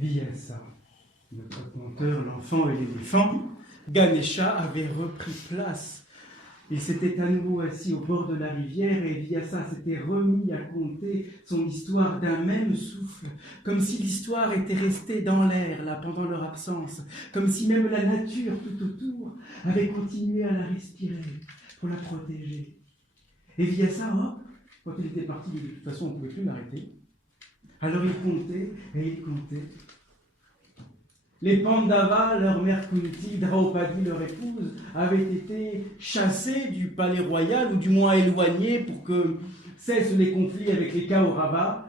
Vyasa, notre conteur, l'enfant et l'éléphant, Ganesha avait repris place. Il s'était à nouveau assis au bord de la rivière et Vyasa s'était remis à conter son histoire d'un même souffle, comme si l'histoire était restée dans l'air là pendant leur absence, comme si même la nature tout autour avait continué à la respirer pour la protéger. Et Vyasa, hop, quand il était parti, de toute façon on ne pouvait plus l'arrêter. Alors il comptait et il comptait. Les Pandavas, leur mère Kunti, Draupadi, leur épouse, avaient été chassés du palais royal, ou du moins éloignés pour que cessent les conflits avec les Kauravas.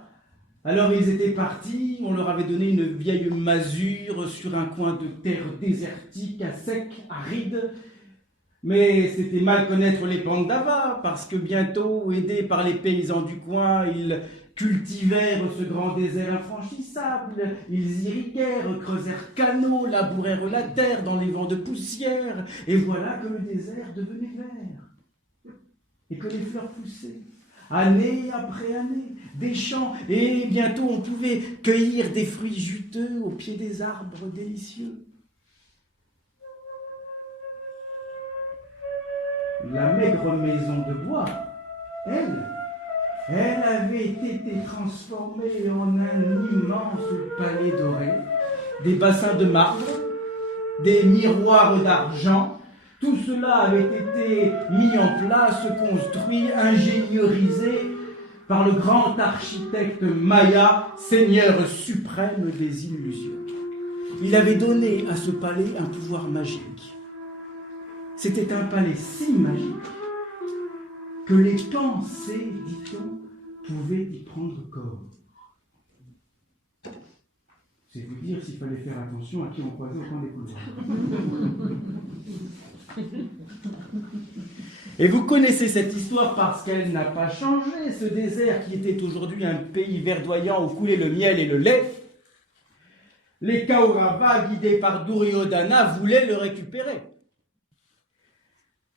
Alors ils étaient partis, on leur avait donné une vieille masure sur un coin de terre désertique, à sec, aride. Mais c'était mal connaître les Pandavas, parce que bientôt, aidés par les paysans du coin, ils cultivèrent ce grand désert infranchissable, ils irriguèrent, creusèrent canaux, labourèrent la terre dans les vents de poussière, et voilà que le désert devenait vert, et que les fleurs poussaient, année après année, des champs, et bientôt on pouvait cueillir des fruits juteux au pied des arbres délicieux. La maigre maison de bois, elle avait été transformée en un immense palais doré, des bassins de marbre, des miroirs d'argent. Tout cela avait été mis en place, construit, ingénierisé par le grand architecte Maya, seigneur suprême des illusions. Il avait donné à ce palais un pouvoir magique. C'était un palais si magique que les pensées, dit-on, pouvaient y prendre corps. C'est vous dire s'il fallait faire attention à qui on croisait au coin des couloirs. Et vous connaissez cette histoire parce qu'elle n'a pas changé. Ce désert qui était aujourd'hui un pays verdoyant où coulait le miel et le lait, les Kauravas, guidés par Duryodhana, voulaient le récupérer.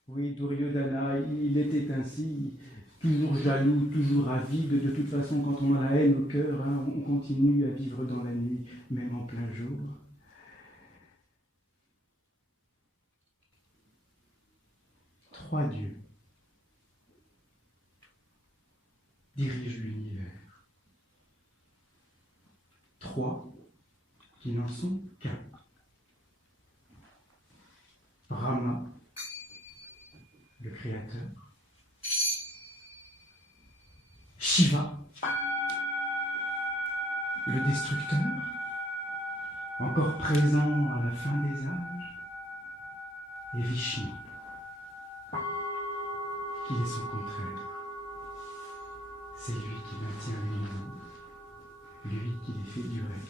Oui, Duryodhana, il était ainsi, toujours jaloux, toujours avide. De toute façon, quand on a la haine au cœur, on continue à vivre dans la nuit, même en plein jour. Trois dieux dirigent l'univers. Trois qui n'en sont qu'un. Brahma, le créateur, Shiva, le destructeur, encore présent à la fin des âges, et Vishnu, qui est son contraire. C'est lui qui maintient les mondes, lui qui les fait durer.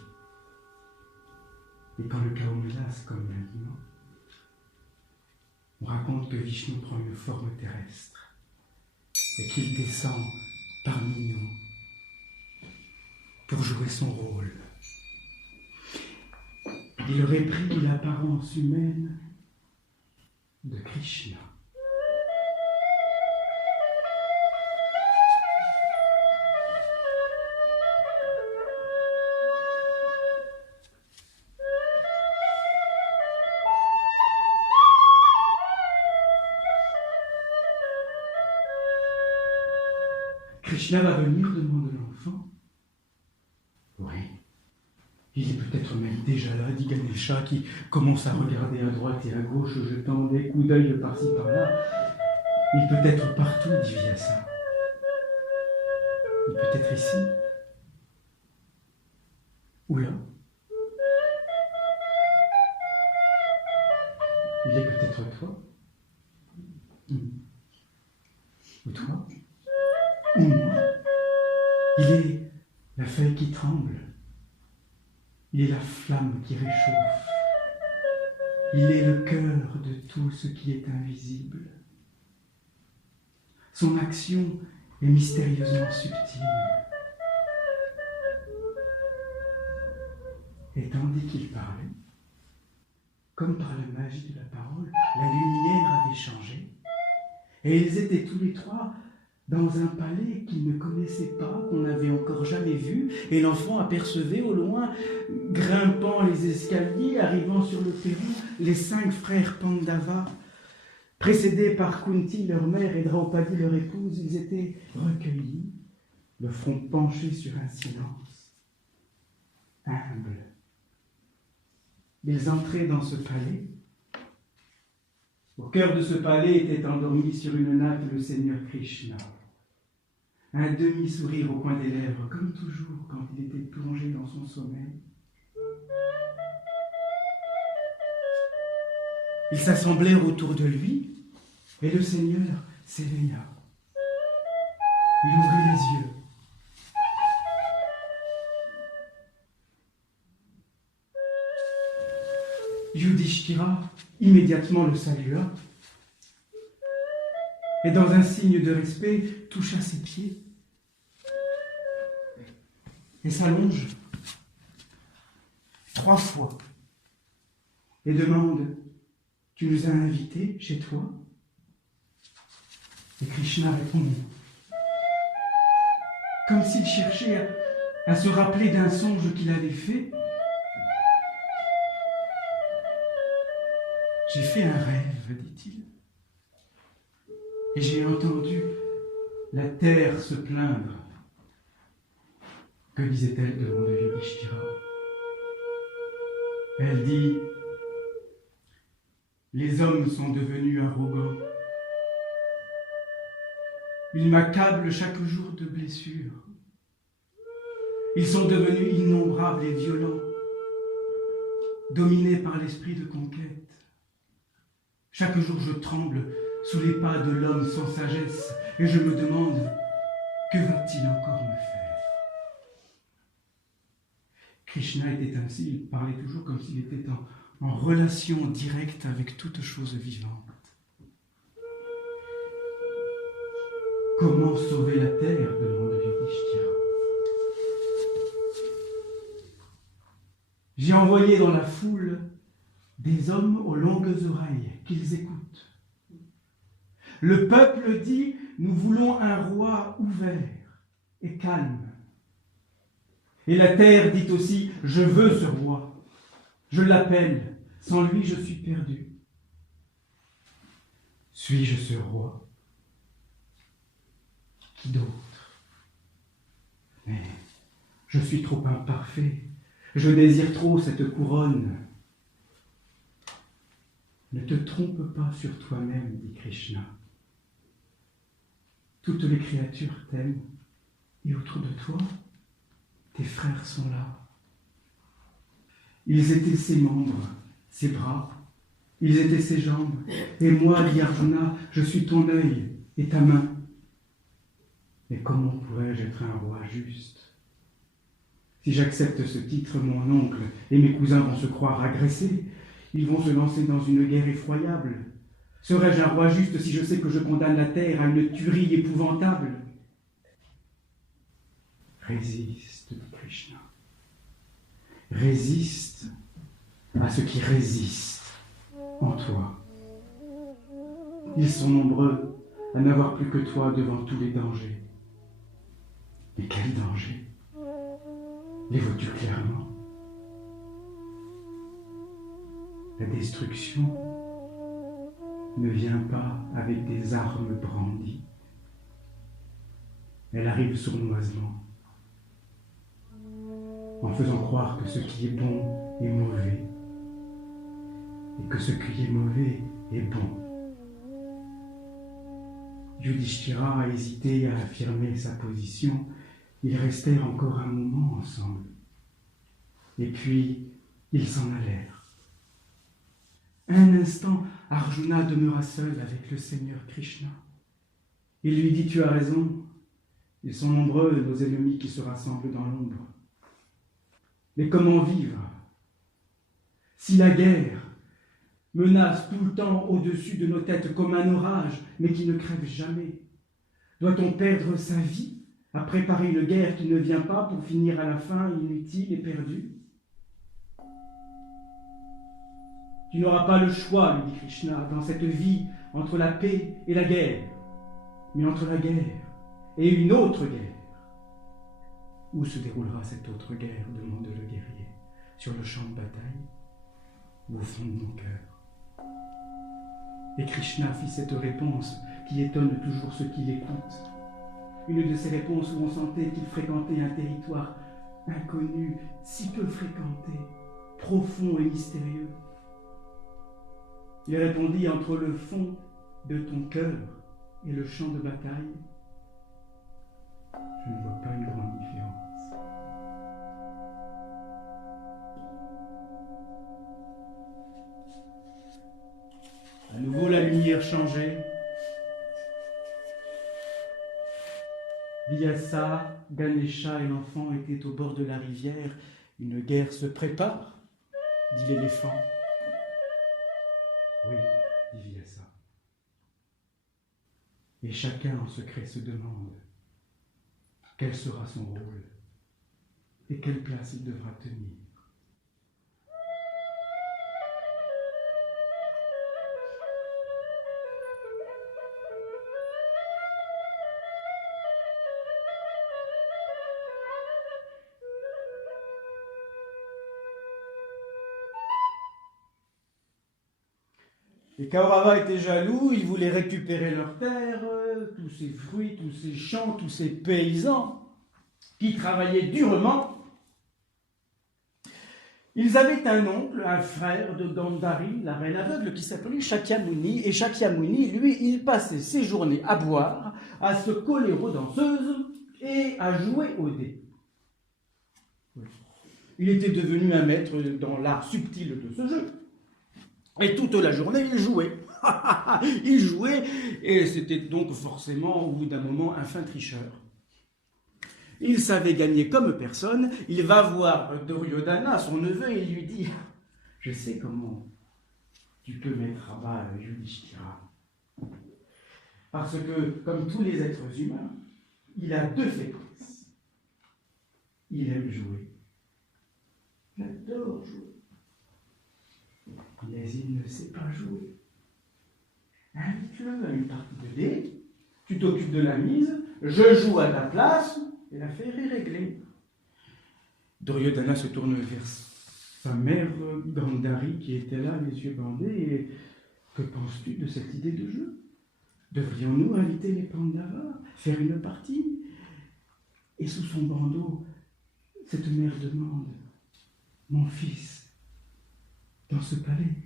Et quand le chaos menace comme l'aliment, on raconte que Vishnu prend une forme terrestre et qu'il descend parmi nous pour jouer son rôle. Il aurait pris l'apparence humaine de Krishna. Krishna va venir, demande l'enfant. Oui. Il est peut-être même déjà là, dit Ganesha, qui commence à regarder à droite et à gauche, jetant des coups d'œil par-ci par-là. Il peut être partout, dit Vyasa. Il peut être ici. Ou là. Il est peut-être toi. Ou toi. Ou moi. Il est la feuille qui tremble. Il est la flamme qui réchauffe. Il est le cœur de tout ce qui est invisible. Son action est mystérieusement subtile. Et tandis qu'il parlait, comme par la magie de la parole, la lumière avait changé. Et ils étaient tous les trois dans un palais qu'il ne connaissait pas, qu'on n'avait encore jamais vu, et l'enfant apercevait au loin, grimpant les escaliers, arrivant sur le perron, les 5 frères Pandava. Précédés par Kunti, leur mère, et Draupadi, leur épouse, ils étaient recueillis, le front penché sur un silence humble. Ils entraient dans ce palais. Au cœur de ce palais était endormi sur une natte le Seigneur Krishna. Un demi-sourire au coin des lèvres, comme toujours quand il était plongé dans son sommeil. Ils s'assemblèrent autour de lui, et le Seigneur s'éveilla. Il ouvrit les yeux. Yudhishthira immédiatement le salua, et dans un signe de respect, toucha ses pieds et s'allonge 3 fois et demande « Tu nous as invités chez toi ?» Et Krishna répond, comme s'il cherchait à se rappeler d'un songe qu'il avait fait. « J'ai fait un rêve, dit-il, et j'ai entendu la terre se plaindre. » Que disait-elle devant le Yudhishthira? Elle dit, « Les hommes sont devenus arrogants. Ils m'accablent chaque jour de blessures. Ils sont devenus innombrables et violents, dominés par l'esprit de conquête. Chaque jour je tremble sous les pas de l'homme sans sagesse et je me demande, que va-t-il encore me faire? » Krishna était ainsi, il parlait toujours comme s'il était en relation directe avec toute chose vivante. Comment sauver la terre? Demande Yudhishthira. J'ai envoyé dans la foule des hommes aux longues oreilles, qu'ils écoutent. Le peuple dit, nous voulons un roi ouvert et calme. Et la terre dit aussi, je veux ce roi. Je l'appelle, sans lui je suis perdu. Suis-je ce roi? Qui d'autre? Mais je suis trop imparfait. Je désire trop cette couronne. Ne te trompe pas sur toi-même, dit Krishna. Toutes les créatures t'aiment, et autour de toi, tes frères sont là. Ils étaient ses membres, ses bras, ils étaient ses jambes, et moi, dit Arjuna, je suis ton œil et ta main. Mais comment pourrais-je être un roi juste? Si j'accepte ce titre, mon oncle et mes cousins vont se croire agressés. Ils vont se lancer dans une guerre effroyable. Serais-je un roi juste si je sais que je condamne la terre à une tuerie épouvantable? Résiste, dit Krishna. Résiste à ce qui résiste en toi. Ils sont nombreux à n'avoir plus que toi devant tous les dangers. Mais quel danger? Les vois-tu clairement? La destruction ne vient pas avec des armes brandies. Elle arrive sournoisement, en faisant croire que ce qui est bon est mauvais, et que ce qui est mauvais est bon. Yudhishthira a hésité à affirmer sa position. Ils restèrent encore un moment ensemble. Et puis, ils s'en allèrent. Un instant, Arjuna demeura seul avec le Seigneur Krishna. Il lui dit, tu as raison, ils sont nombreux nos ennemis qui se rassemblent dans l'ombre. Mais comment vivre si la guerre menace tout le temps au-dessus de nos têtes comme un orage, mais qui ne crève jamais? Doit-on perdre sa vie à préparer une guerre qui ne vient pas pour finir à la fin inutile et perdue? Tu n'auras pas le choix, lui dit Krishna, dans cette vie entre la paix et la guerre, mais entre la guerre et une autre guerre. Où se déroulera cette autre guerre, demande le guerrier, sur le champ de bataille ou au fond de mon cœur? Et Krishna fit cette réponse qui étonne toujours ceux qui l'écoutent. Une de ces réponses où on sentait qu'il fréquentait un territoire inconnu, si peu fréquenté, profond et mystérieux. Il répondit: entre le fond de ton cœur et le champ de bataille, je ne vois pas une grande différence. À nouveau la lumière changeait. Vyasa, Ganesha et l'enfant étaient au bord de la rivière. Une guerre se prépare, dit l'éléphant. Oui, dit Vyasa. Et chacun en secret se demande quel sera son rôle et quelle place il devra tenir. Les Kaurava étaient jaloux, ils voulaient récupérer leurs terres, tous ces fruits, tous ces champs, tous ces paysans qui travaillaient durement. Ils avaient un oncle, un frère de Gandhari, la reine aveugle, qui s'appelait Shakyamuni, et Shakyamuni, lui, il passait ses journées à boire, à se coller aux danseuses et à jouer aux dés. Il était devenu un maître dans l'art subtil de ce jeu. Et toute la journée, il jouait. Il jouait, et c'était donc forcément, au bout d'un moment, un fin tricheur. Il savait gagner comme personne. Il va voir Duryodhana, son neveu, et il lui dit: je sais comment tu peux mettre à bas Yudhishthira. Parce que, comme tous les êtres humains, il a deux faiblesses. Il aime jouer. Il adore jouer. Mais il ne sait pas jouer. Invite-le à une partie de dés, tu t'occupes de la mise, je joue à ta place, et l'affaire est réglée. Duryodhana se tourne vers sa mère Gandhari qui était là, les yeux bandés, et que penses-tu de cette idée de jeu? Devrions-nous inviter les Pandavas, faire une partie? Et sous son bandeau, cette mère demande: mon fils, dans ce palais,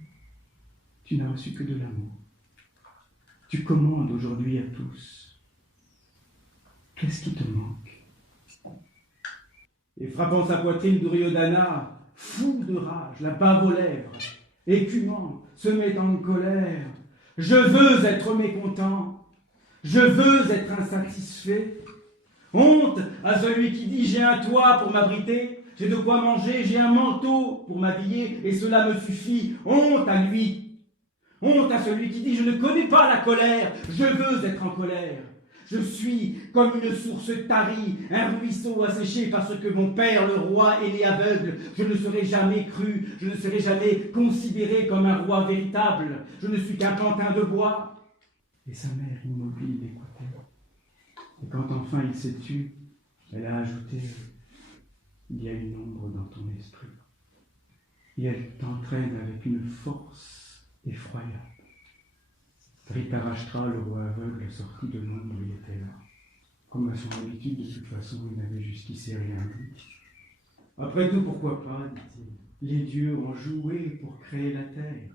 tu n'as reçu que de l'amour. Tu commandes aujourd'hui à tous. Qu'est-ce qui te manque? Et frappant sa poitrine, Duryodhana, fou de rage, la bave aux lèvres, écumant, se met en colère. Je veux être mécontent. Je veux être insatisfait. Honte à celui qui dit: j'ai un toit pour m'abriter, j'ai de quoi manger, j'ai un manteau pour m'habiller, et cela me suffit. Honte à lui. Honte à celui qui dit: je ne connais pas la colère, je veux être en colère. Je suis comme une source tarie, un ruisseau asséché parce que mon père, le roi, est né aveugle. Je ne serai jamais cru, je ne serai jamais considéré comme un roi véritable. Je ne suis qu'un pantin de bois. Et sa mère, immobile, l'écoutait. Et quand enfin il s'est tu, elle a ajouté: il y a une ombre dans ton esprit. Et elle t'entraîne avec une force effroyable. Dhritarashtra, le roi aveugle, sorti de l'ombre, il était là. Comme à son habitude, de toute façon, il n'avait jusqu'ici rien dit. Après tout, pourquoi pas, dit-il. Les dieux ont joué pour créer la terre.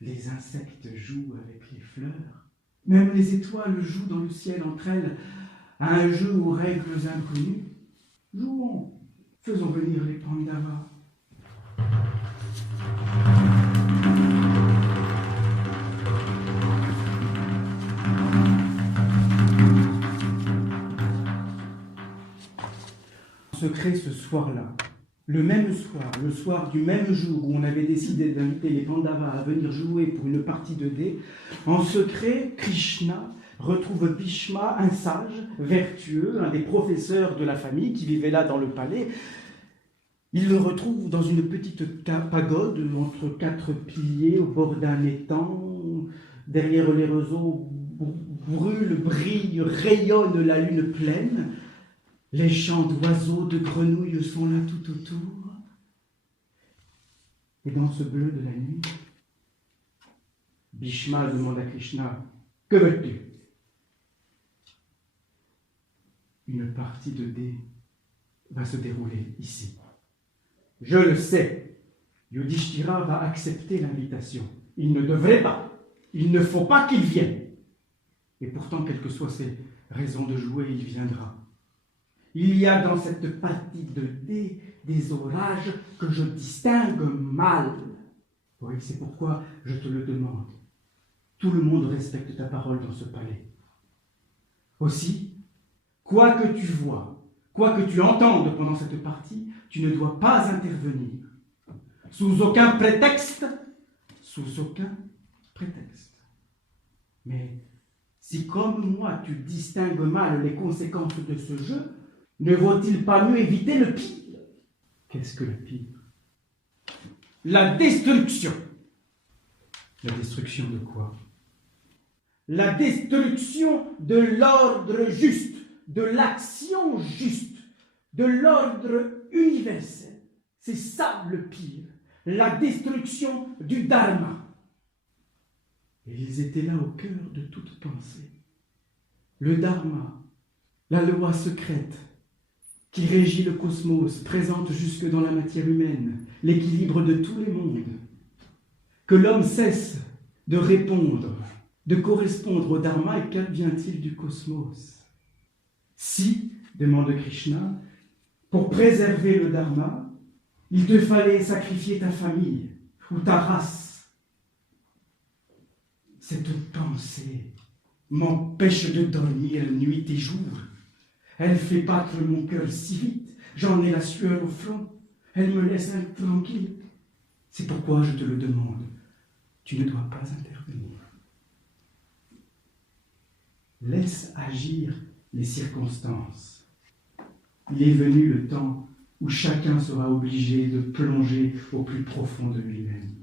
Les insectes jouent avec les fleurs. Même les étoiles jouent dans le ciel entre elles à un jeu aux règles inconnues. Jouons, faisons venir les Pandavas. Secret ce soir-là, le même soir, le soir du même jour où on avait décidé d'inviter les Pandavas à venir jouer pour une partie de dés, en secret, Krishna retrouve Bhishma, un sage, vertueux, un des professeurs de la famille qui vivait là dans le palais. Il le retrouve dans une petite pagode entre quatre piliers au bord d'un étang, derrière les roseaux brûle, brille, rayonne la lune pleine. Les chants d'oiseaux, de grenouilles sont là tout autour. Et dans ce bleu de la nuit, Bhishma demande à Krishna, « Que veux-tu » ? Une partie de dés va se dérouler ici. Je le sais, Yudhishthira va accepter l'invitation. Il ne devrait pas, il ne faut pas qu'il vienne. Et pourtant, quelles que soient ses raisons de jouer, il viendra. Il y a dans cette partie de dés des orages que je distingue mal. Oui, c'est pourquoi je te le demande. Tout le monde respecte ta parole dans ce palais. Aussi, quoi que tu vois, quoi que tu entendes pendant cette partie, tu ne dois pas intervenir. Sous aucun prétexte. Sous aucun prétexte. Mais si comme moi tu distingues mal les conséquences de ce jeu, ne vaut-il pas mieux éviter le pire ? Qu'est-ce que le pire ? La destruction. La destruction de quoi ? La destruction de l'ordre juste, de l'action juste, de l'ordre universel. C'est ça le pire. La destruction du dharma. Et ils étaient là au cœur de toute pensée. Le dharma, la loi secrète qui régit le cosmos, présente jusque dans la matière humaine, l'équilibre de tous les mondes. Que l'homme cesse de répondre, de correspondre au dharma, et qu'advient-il du cosmos ? Si, demande Krishna, pour préserver le dharma, il te fallait sacrifier ta famille ou ta race. Cette pensée m'empêche de dormir nuit et jour. Elle fait battre mon cœur si vite, j'en ai la sueur au front. Elle me laisse intranquille. C'est pourquoi je te le demande, tu ne dois pas intervenir. Laisse agir les circonstances. Il est venu le temps où chacun sera obligé de plonger au plus profond de lui-même.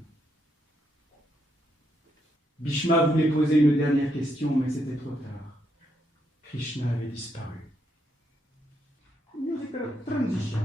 Bhishma voulait poser une dernière question, mais c'était trop tard. Krishna avait disparu. Musique transition.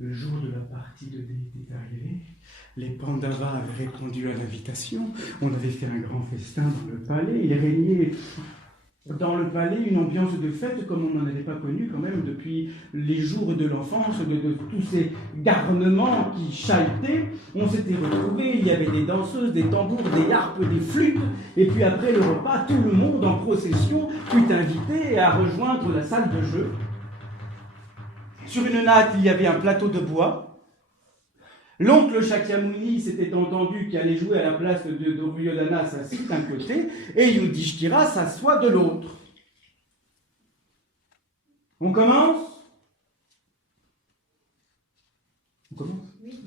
Le jour de la partie de dés était arrivé, les Pandavas avaient répondu à l'invitation, on avait fait un grand festin dans le palais, il régnait dans le palais une ambiance de fête comme on n'en avait pas connu quand même depuis les jours de l'enfance, de tous ces garnements qui chahutaient. On s'était retrouvés, il y avait des danseuses, des tambours, des harpes, des flûtes, et puis après le repas, tout le monde en procession fut invité à rejoindre la salle de jeu. Sur une natte, il y avait un plateau de bois. L'oncle Shakyamuni s'était entendu qu'il allait jouer à la place de Duryodhana s'assit d'un côté et Yudhishthira s'assoit de l'autre. On commence ? On commence ? Oui.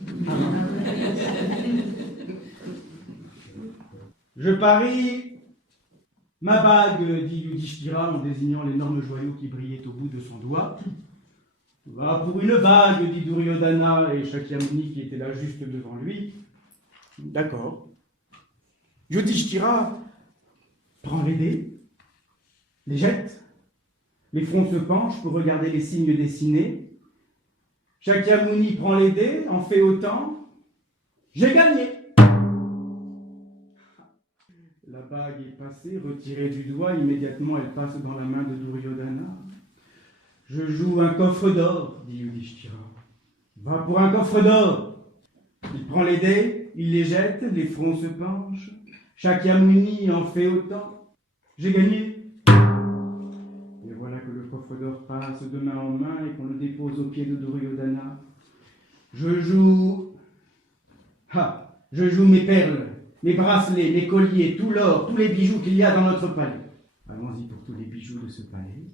Je parie ma bague, dit Yudhishthira en désignant l'énorme joyau qui brillait au bout de son doigt. Va pour une bague, dit Duryodhana et Shakyamuni qui était là juste devant lui. D'accord. Yudhishthira prend les dés, les jette, Les fronts se penchent pour regarder les signes dessinés. Shakyamuni prend les dés, en fait autant. J'ai gagné. La bague est passée, retirée du doigt, immédiatement elle passe dans la main de Duryodhana. Je joue un coffre d'or, dit Yudhishthira. Va pour un coffre d'or. Il prend les dés, il les jette, les fronts se penchent. Shakyamuni en fait autant. J'ai gagné. Et voilà que le coffre d'or passe de main en main et qu'on le dépose aux pieds de Duryodhana. Je joue mes perles, mes bracelets, mes colliers, tout l'or, tous les bijoux qu'il y a dans notre palais. Allons-y pour tous les bijoux de ce palais.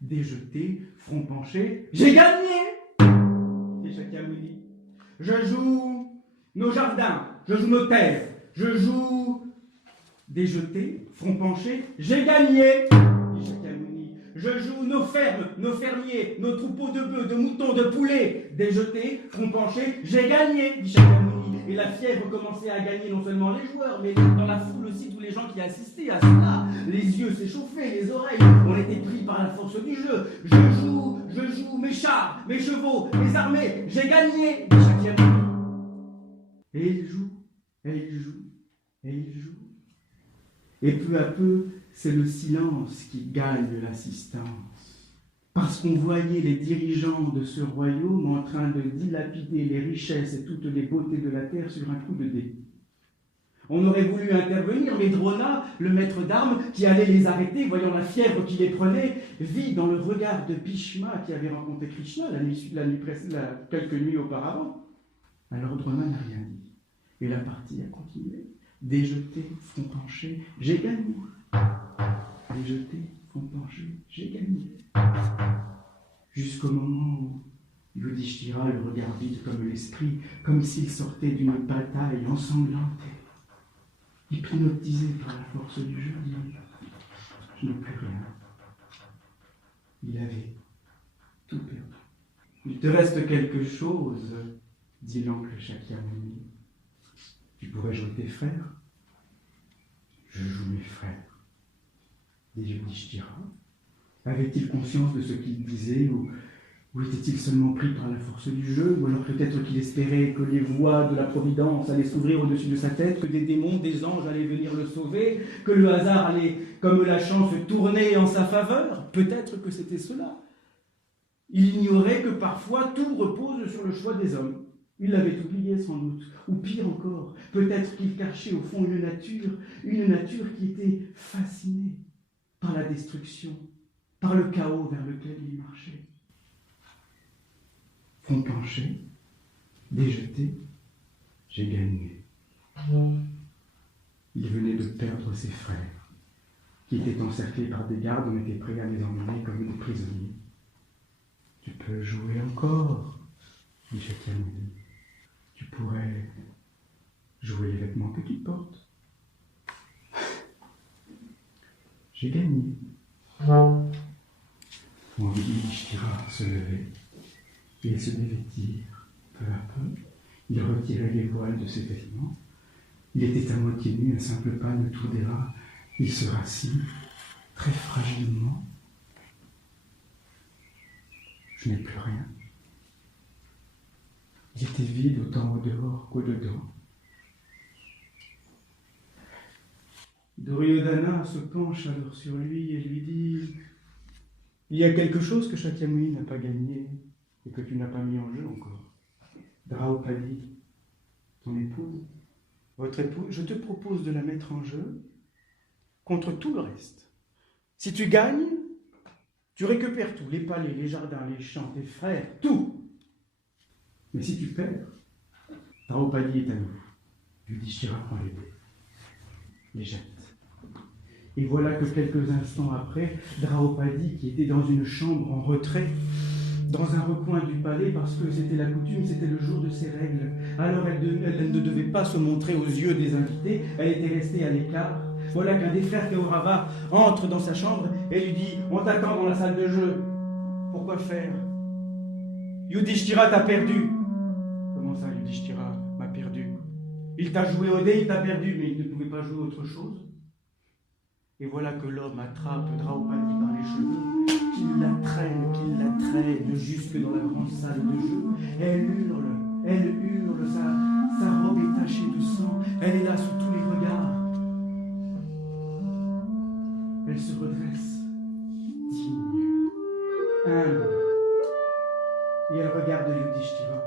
Déjeté, front penché, j'ai gagné, dit Shakyamuni. Je joue nos jardins, je joue nos terres, je joue déjeté, front penché, j'ai gagné, dit Shakyamuni. Je joue nos fermes, nos fermiers, nos troupeaux de bœufs, de moutons, de poulets, déjeté, front penché, j'ai gagné, dit Shakyamuni. Et la fièvre commençait à gagner non seulement les joueurs, mais dans la foule aussi tous les gens qui assistaient à cela. Les yeux s'échauffaient, les oreilles, on était pris par la force du jeu. Je joue mes chars, mes chevaux, mes armées, j'ai gagné, dit Shakyamuni. Et il joue, et il joue, et il joue. Et peu à peu, c'est le silence qui gagne l'assistance. Parce qu'on voyait les dirigeants de ce royaume en train de dilapider les richesses et toutes les beautés de la terre sur un coup de dé. On aurait voulu intervenir, mais Drona, le maître d'armes, qui allait les arrêter, voyant la fièvre qui les prenait, vit dans le regard de Bhishma, qui avait rencontré Krishna quelques nuits auparavant. Alors Drona n'a rien dit. Et la partie a continué. Déjeté, front penché, j'ai gagné. Déjeté, front penché, j'ai gagné. Jusqu'au moment où Yudhishthira, le regard vide comme l'esprit, comme s'il sortait d'une bataille ensanglantée, hypnotisé par la force du jeu, dit « Je n'ai plus rien. » Il avait tout perdu. « Il te reste quelque chose, dit l'oncle Shakyamuni. Tu pourrais jouer tes frères. » « Je joue mes frères, dit Yudhishthira. Avait-il conscience de ce qu'il disait ou était-il seulement pris par la force du jeu, ou alors peut-être qu'il espérait que les voies de la providence allaient s'ouvrir au-dessus de sa tête, que des démons, des anges allaient venir le sauver, que le hasard allait, comme la chance, tourner en sa faveur? Peut-être que c'était cela. Il ignorait que parfois tout repose sur le choix des hommes. Il l'avait oublié sans doute, ou pire encore, peut-être qu'il cachait au fond une nature qui était fascinée par la destruction, par le chaos vers lequel il marchait. Front penché, déjeté, j'ai gagné. Il venait de perdre ses frères, qui étaient encerclés par des gardes, on était prêts à les emmener comme des prisonniers. Tu peux jouer encore, dit Shakyamuni. Tu pourrais jouer les vêtements que tu portes. J'ai gagné. Mon Yudhishthira se levait et se dévêtir peu à peu. Il retirait les voiles de ses vêtements. Il était à moitié nu, un simple pan autour des rats. Il se rassit très fragilement. Je n'ai plus rien. Il était vide autant au dehors qu'au dedans. Duryodhana se penche alors sur lui et lui dit « Il y a quelque chose que Shakyamuni n'a pas gagné et que tu n'as pas mis en jeu encore. Draupadi, ton épouse, votre épouse, je te propose de la mettre en jeu contre tout le reste. Si tu gagnes, tu récupères tout, les palais, les jardins, les champs, tes frères, tout. Mais si tu perds, Draupadi est à nous. » Yudhishthira prend les dés, les jette. Et voilà que quelques instants après, Draupadi, qui était dans une chambre en retrait, dans un recoin du palais, parce que c'était la coutume, c'était le jour de ses règles, alors elle ne devait pas se montrer aux yeux des invités, elle était restée à l'écart. Voilà qu'un des frères Kaurava entre dans sa chambre et lui dit « On t'attend dans la salle de jeu. » Pourquoi faire? Yudhishthira t'a perdu. Comment ça, Yudhishthira m'a perdu? Il t'a joué au dé, il t'a perdu, mais il ne pouvait pas jouer autre chose. Et voilà que l'homme attrape Draupadi par les cheveux, qu'il la traîne jusque dans la grande salle de jeu. Elle hurle, sa robe est tachée de sang, elle est là sous tous les regards. Elle se redresse, digne, humble, et elle regarde Yudhishthira.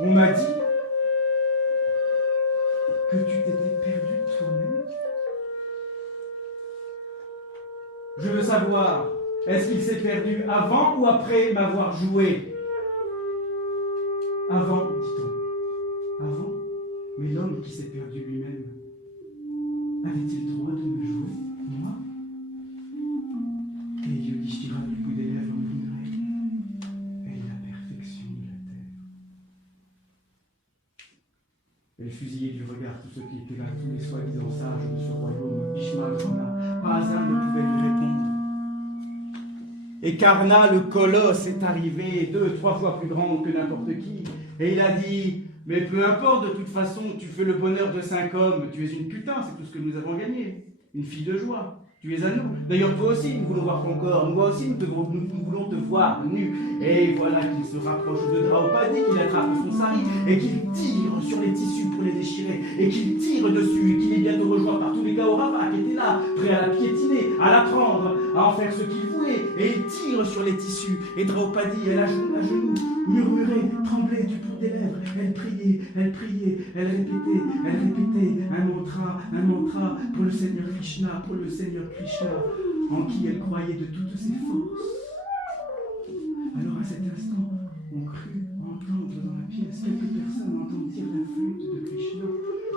On m'a dit que tu t'étais perdu toi-même. Je veux savoir, est-ce qu'il s'est perdu avant ou après m'avoir joué? Avant, dit-on. Avant? Mais l'homme qui s'est perdu lui-même, avait-il le droit de me jouer, moi? Et Yudhishthira du bout des lèvres murmurait, elle est la perfection de la terre. Elle fusillait du regard tous ceux qui étaient là, tous les soi-disant sages de ce royaume. Bhishma, Drona, pas un ne pouvait lui répondre. Et Karna, le colosse, est arrivé 2-3 fois plus grand que n'importe qui. Et il a dit, mais peu importe, de toute façon, tu fais le bonheur de 5 hommes, tu es une putain, c'est tout ce que nous avons gagné. Une fille de joie. Tu es à nous. D'ailleurs, toi aussi, nous voulons voir ton corps. Nous aussi, nous voulons te voir nu. Et voilà qu'il se rapproche de Draupadi, qu'il attrape son sari et qu'il tire sur les tissus pour les déchirer. Et qu'il tire dessus et qu'il est bientôt rejoint par tous les Kauravas qui étaient là, prêts à la piétiner, à la prendre, à en faire ce qu'il voulait. Et il tire sur les tissus. Et Draupadi, elle à genoux, murmurait, tremblait du bout des lèvres. Elle priait, elle répétait un mantra pour le Seigneur Krishna, Krishna, en qui elle croyait de toutes ses forces. Alors à cet instant, on crut entendre dans la pièce quelques personnes entendirent la flûte de Krishna.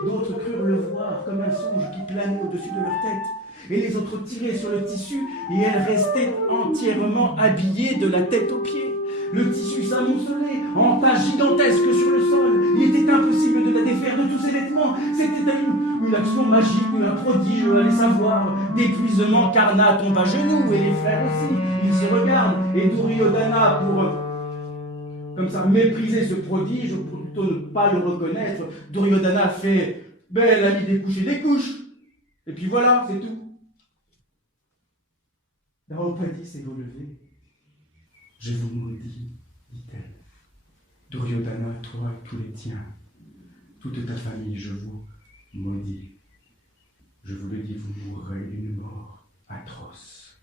D'autres crurent le voir comme un songe qui planait au-dessus de leur tête. Et les autres tiraient sur le tissu et elle restait entièrement habillée de la tête aux pieds. Le tissu s'amoncelait en tas gigantesques sur le sol. Il était impossible de la défaire de tous ses vêtements. C'était une action magique, un prodige, allez savoir. D'épuisement, Karna tombe à genoux et les frères aussi. Ils se regardent et Duryodhana, pour comme ça mépriser ce prodige, ou plutôt ne pas le reconnaître, Duryodhana fait « Ben, elle a mis des couches et des couches. Et puis voilà, c'est tout. » Draupadi s'est relevée. « Je vous maudis, dit-elle. Duryodhana, toi et tous les tiens, toute ta famille, je vous maudis. Je vous le dis, vous mourrez d'une mort atroce.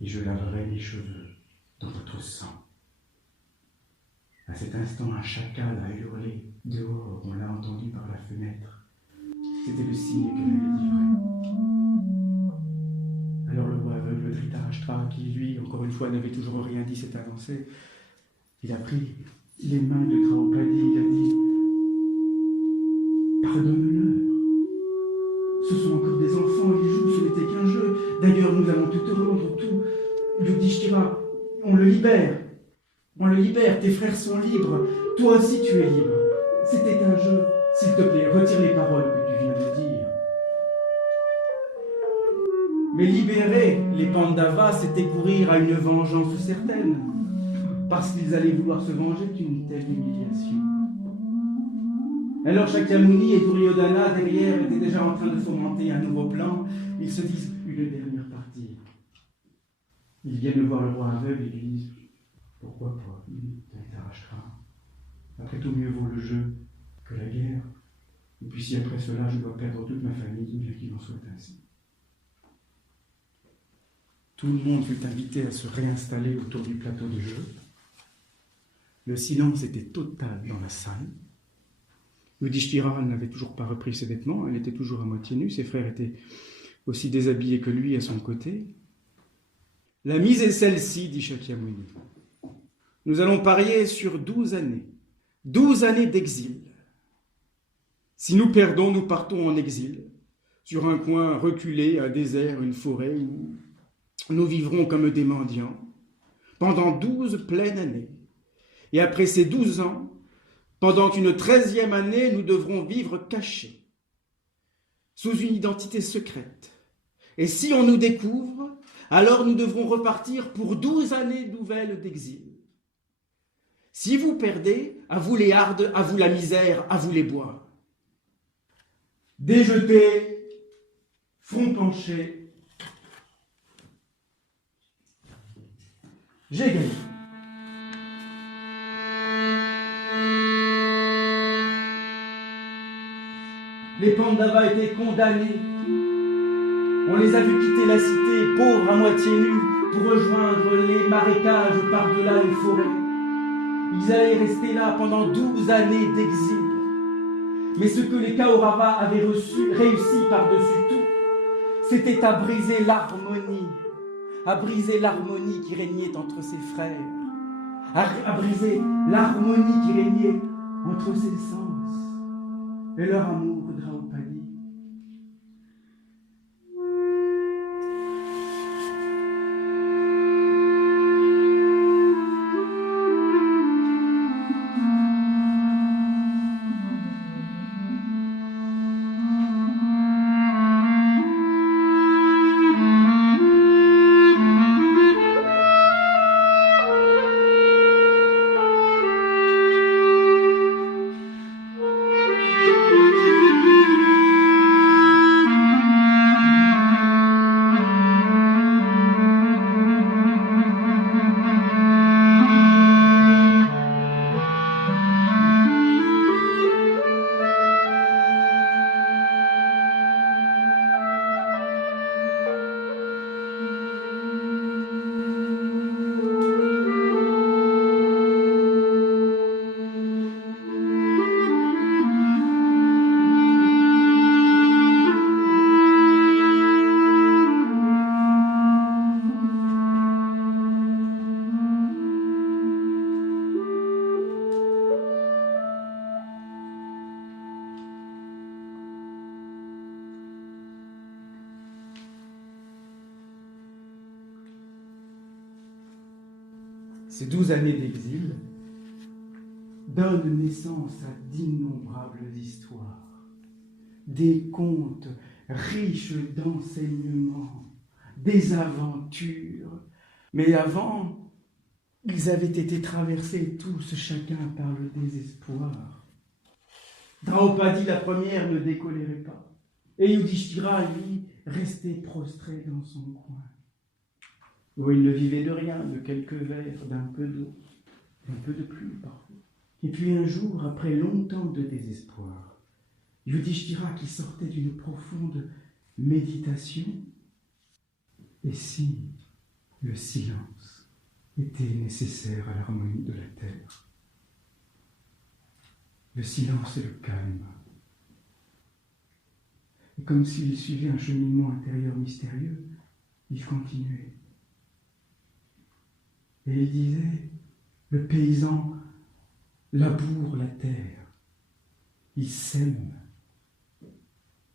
Et je laverai mes cheveux dans votre sang. » À cet instant, un chacal a hurlé. Dehors, on l'a entendu par la fenêtre. C'était le signe qu'elle avait dit vrai. Alors le roi aveugle Dhritarashtra, qui lui, encore une fois, n'avait toujours rien dit, s'est avancé. Il a pris les mains de Draupadi, il a dit « Pardonne-leur. Ce sont encore des enfants, ils jouent, ce n'était qu'un jeu. D'ailleurs, nous allons tout te rendre, tout. Yudhishthira, on le libère. On le libère, tes frères sont libres. Toi aussi, tu es libre. C'était un jeu. S'il te plaît, retire les paroles que tu viens de dire. » Mais libérer les Pandavas, c'était courir à une vengeance certaine, parce qu'ils allaient vouloir se venger d'une telle humiliation. Alors Shakyamuni et Duryodhana, derrière, étaient déjà en train de fomenter un nouveau plan. Ils se disent une dernière partie. Ils viennent voir le roi aveugle et lui disent « Pourquoi pas, Dhritarashtra? Après tout, mieux vaut le jeu que la guerre. Et puis si après cela, je dois perdre toute ma famille, bien qu'il en soit ainsi. » Tout le monde fut invité à se réinstaller autour du plateau de jeu. Le silence était total dans la salle. Yudhishthira n'avait toujours pas repris ses vêtements, elle était toujours à moitié nue, ses frères étaient aussi déshabillés que lui à son côté. La mise est celle-ci, dit Shakyamuni. Nous allons parier sur 12 années d'exil. Si nous perdons, nous partons en exil, sur un coin reculé, un désert, une forêt, où nous vivrons comme des mendiants, pendant 12 pleines années. Et après ces 12 ans, pendant une 13e année, nous devrons vivre cachés, sous une identité secrète. Et si on nous découvre, alors nous devrons repartir pour 12 années nouvelles d'exil. Si vous perdez, à vous les hardes, à vous la misère, à vous les bois. Déjeter front penché. J'ai gagné. Les Pandavas étaient condamnés. On les a vus quitter la cité, pauvres à moitié nus, pour rejoindre les marécages par-delà les forêts. Ils allaient rester là pendant 12 années d'exil. Mais ce que les Kauravas avaient réussi par-dessus tout, c'était à briser l'harmonie qui régnait entre ses frères, à briser l'harmonie qui régnait entre ses sens et leur amour pour Draupadi. Ces 12 années d'exil donnent naissance à d'innombrables histoires, des contes riches d'enseignements, des aventures. Mais avant, ils avaient été traversés tous, chacun par le désespoir. Draupadi, la première, ne décolérait pas, et Yudhishthira, lui, restait prostré dans son coin, où il ne vivait de rien, de quelques verres, d'un peu d'eau, d'un peu de pluie parfois. Et puis un jour, après longtemps de désespoir, Yudhishthira, qui sortait d'une profonde méditation, et si le silence était nécessaire à l'harmonie de la terre? Le silence et le calme. Et comme s'il suivait un cheminement intérieur mystérieux, il continuait. Et il disait, le paysan laboure la terre, il sème,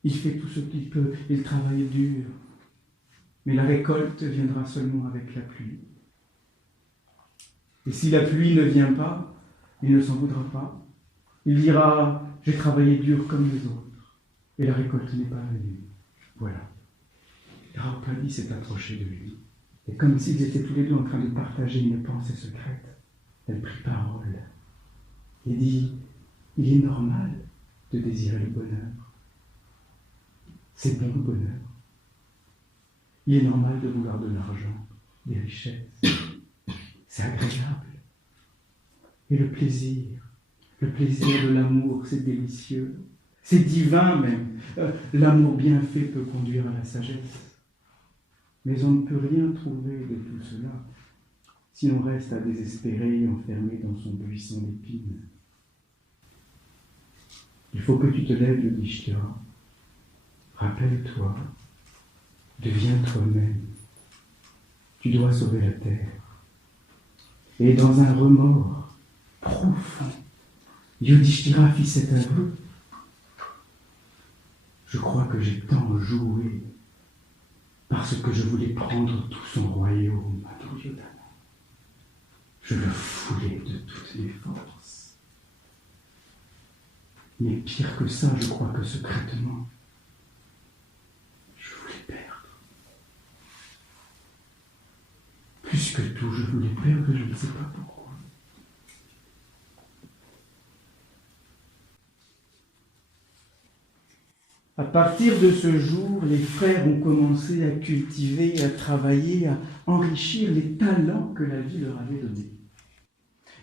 il fait tout ce qu'il peut, il travaille dur, mais la récolte viendra seulement avec la pluie. Et si la pluie ne vient pas, il ne s'en voudra pas, il dira, j'ai travaillé dur comme les autres, et la récolte n'est pas venue. Voilà. Draupadi s'est approchée de lui. Et comme s'ils étaient tous les deux en train de partager une pensée secrète, elle prit parole et dit, il est normal de désirer le bonheur. C'est bon le bonheur. Il est normal de vouloir de l'argent, des richesses. C'est agréable. Et le plaisir de l'amour, c'est délicieux. C'est divin même. L'amour bien fait peut conduire à la sagesse. Mais on ne peut rien trouver de tout cela si l'on reste à désespérer, enfermé dans son buisson d'épines. Il faut que tu te lèves, Yudhishthira. Rappelle-toi, deviens toi-même. Tu dois sauver la terre. Et dans un remords profond, Yudhishthira fit cet aveu. Je crois que j'ai tant joué parce que je voulais prendre tout son royaume à Duryodhana. Je le foulais de toutes mes forces. Mais pire que ça, je crois que secrètement, je voulais perdre. Plus que tout, je voulais perdre, je ne sais pas pourquoi. À partir de ce jour, les frères ont commencé à cultiver, à travailler, à enrichir les talents que la vie leur avait donnés.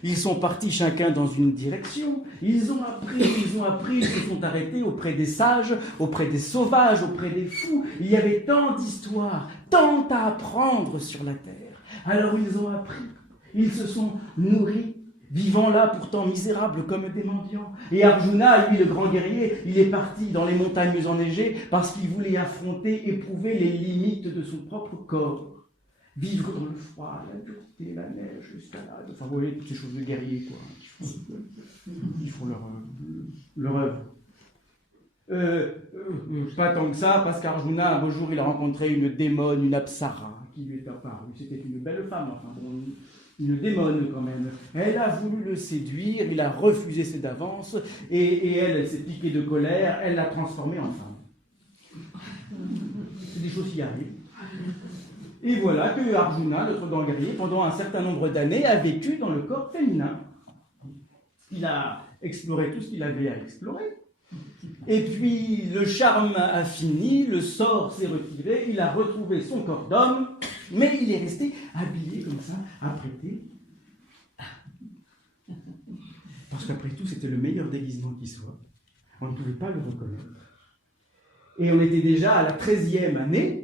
Ils sont partis chacun dans une direction, ils ont appris, ils se sont arrêtés auprès des sages, auprès des sauvages, auprès des fous. Il y avait tant d'histoires, tant à apprendre sur la terre. Alors ils ont appris, ils se sont nourris, vivant là pourtant misérables comme des mendiants. Et Arjuna, lui le grand guerrier, il est parti dans les montagnes enneigées parce qu'il voulait affronter, éprouver les limites de son propre corps. Vivre dans le froid, la dureté, la neige, l'escalade, enfin vous voyez toutes ces choses de guerriers quoi, qui font leur œuvre. Pas tant que ça, parce qu'Arjuna, un beau jour, il a rencontré une démone, une apsara, qui lui est apparue. C'était une belle femme, enfin bon, une démone quand même. Elle a voulu le séduire, il a refusé ses d'avance, et elle s'est piquée de colère, elle l'a transformé en femme. C'est des choses qui arrivent. Et voilà que Arjuna, notre grand guerrier, pendant un certain nombre d'années, a vécu dans le corps féminin. Il a exploré tout ce qu'il avait à explorer. Et puis, le charme a fini, le sort s'est retiré, il a retrouvé son corps d'homme, mais il est resté habillé comme ça, apprêté. Parce qu'après tout, c'était le meilleur déguisement qui soit. On ne pouvait pas le reconnaître. Et on était déjà à la 13e année,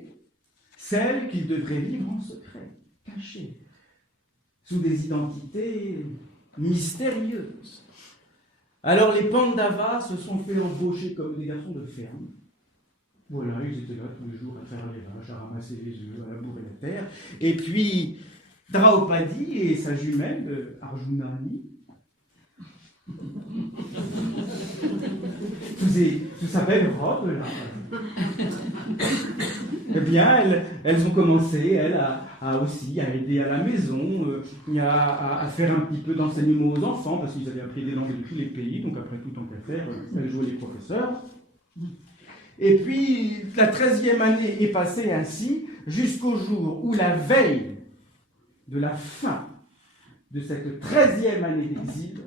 celle qu'il devrait vivre en secret, cachée, sous des identités mystérieuses. Alors les Pandavas se sont fait embaucher comme des garçons de ferme. Voilà, ils étaient là tous les jours à faire les vaches, à ramasser les œufs, à labourer la terre. Et puis Draupadi et sa jumelle, Arjunani, sous sa belle robe là. Eh bien, elles ont commencé, elles, aussi à aider à la maison, à faire un petit peu d'enseignement aux enfants, parce qu'ils avaient appris des langues de tous les pays, donc après tout, tant qu'à faire, elles jouaient les professeurs. Et puis, la 13e année est passée ainsi, jusqu'au jour où la veille de la fin de cette 13e année d'exil,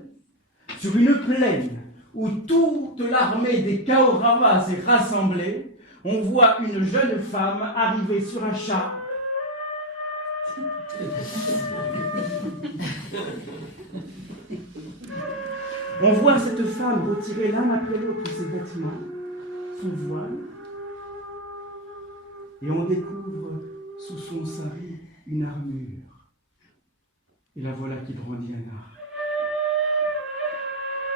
sur une plaine où toute l'armée des Kauravas s'est rassemblée, on voit une jeune femme arriver sur un char. On voit cette femme retirer l'un après l'autre ses vêtements, son voile, et on découvre sous son sari une armure. Et la voilà qui brandit un arc.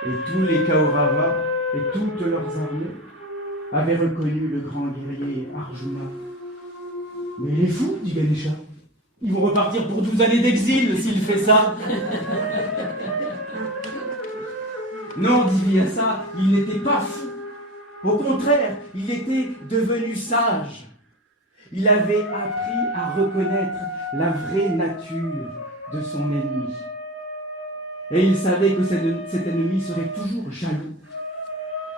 Et tous les Kauravas et toutes leurs armées avaient reconnu le grand guerrier Arjuna. Mais il est fou, dit Ganesha. Ils vont repartir pour 12 années d'exil s'il fait ça. Non, dit Vyasa, il n'était pas fou. Au contraire, il était devenu sage. Il avait appris à reconnaître la vraie nature de son ennemi. Et il savait que cet ennemi serait toujours jaloux,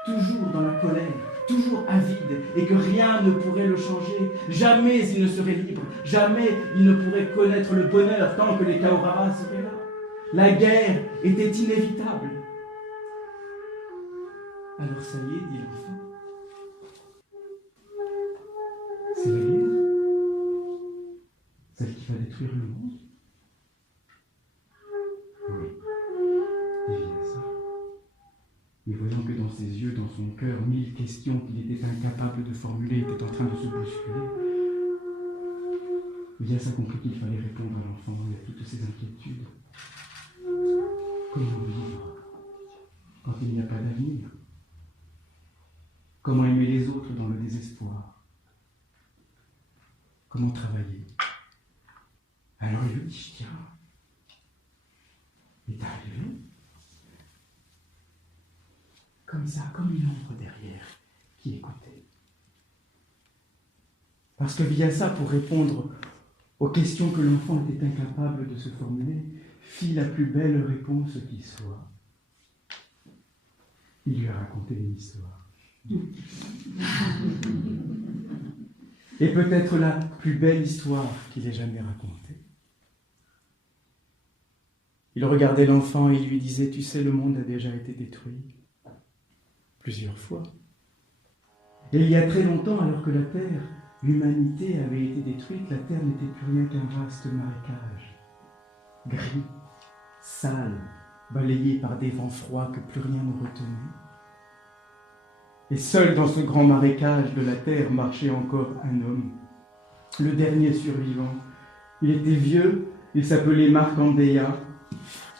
toujours dans la colère, toujours avide, et que rien ne pourrait le changer. Jamais il ne serait libre, jamais il ne pourrait connaître le bonheur tant que les Kauravas seraient là. La guerre était inévitable. Alors ça y est, dit l'enfant, c'est la guerre, celle qui va détruire le monde. Oui, il vient ça. Mais voyant que dans ses yeux, dans son cœur, 1000 questions qu'il était incapable de formuler étaient en train de se bousculer, Vyasa compris qu'il fallait répondre à l'enfant et à toutes ses inquiétudes. Comment vivre quand il n'y a pas d'avenir? Comment aimer les autres dans le désespoir? Comment travailler? Alors le Yudhishthira est arrivé, comme ça, comme une ombre derrière, qui écoutait. Parce que Vyasa, pour répondre aux questions que l'enfant était incapable de se formuler, fit la plus belle réponse qui soit. Il lui a raconté une histoire. Et peut-être la plus belle histoire qu'il ait jamais racontée. Il regardait l'enfant et lui disait « Tu sais, le monde a déjà été détruit plusieurs fois. Et il y a très longtemps, alors que la terre, l'humanité avait été détruite, la terre n'était plus rien qu'un vaste marécage, gris, sale, balayé par des vents froids que plus rien ne retenait. Et seul dans ce grand marécage de la terre marchait encore un homme, le dernier survivant. Il était vieux, il s'appelait Markandeya.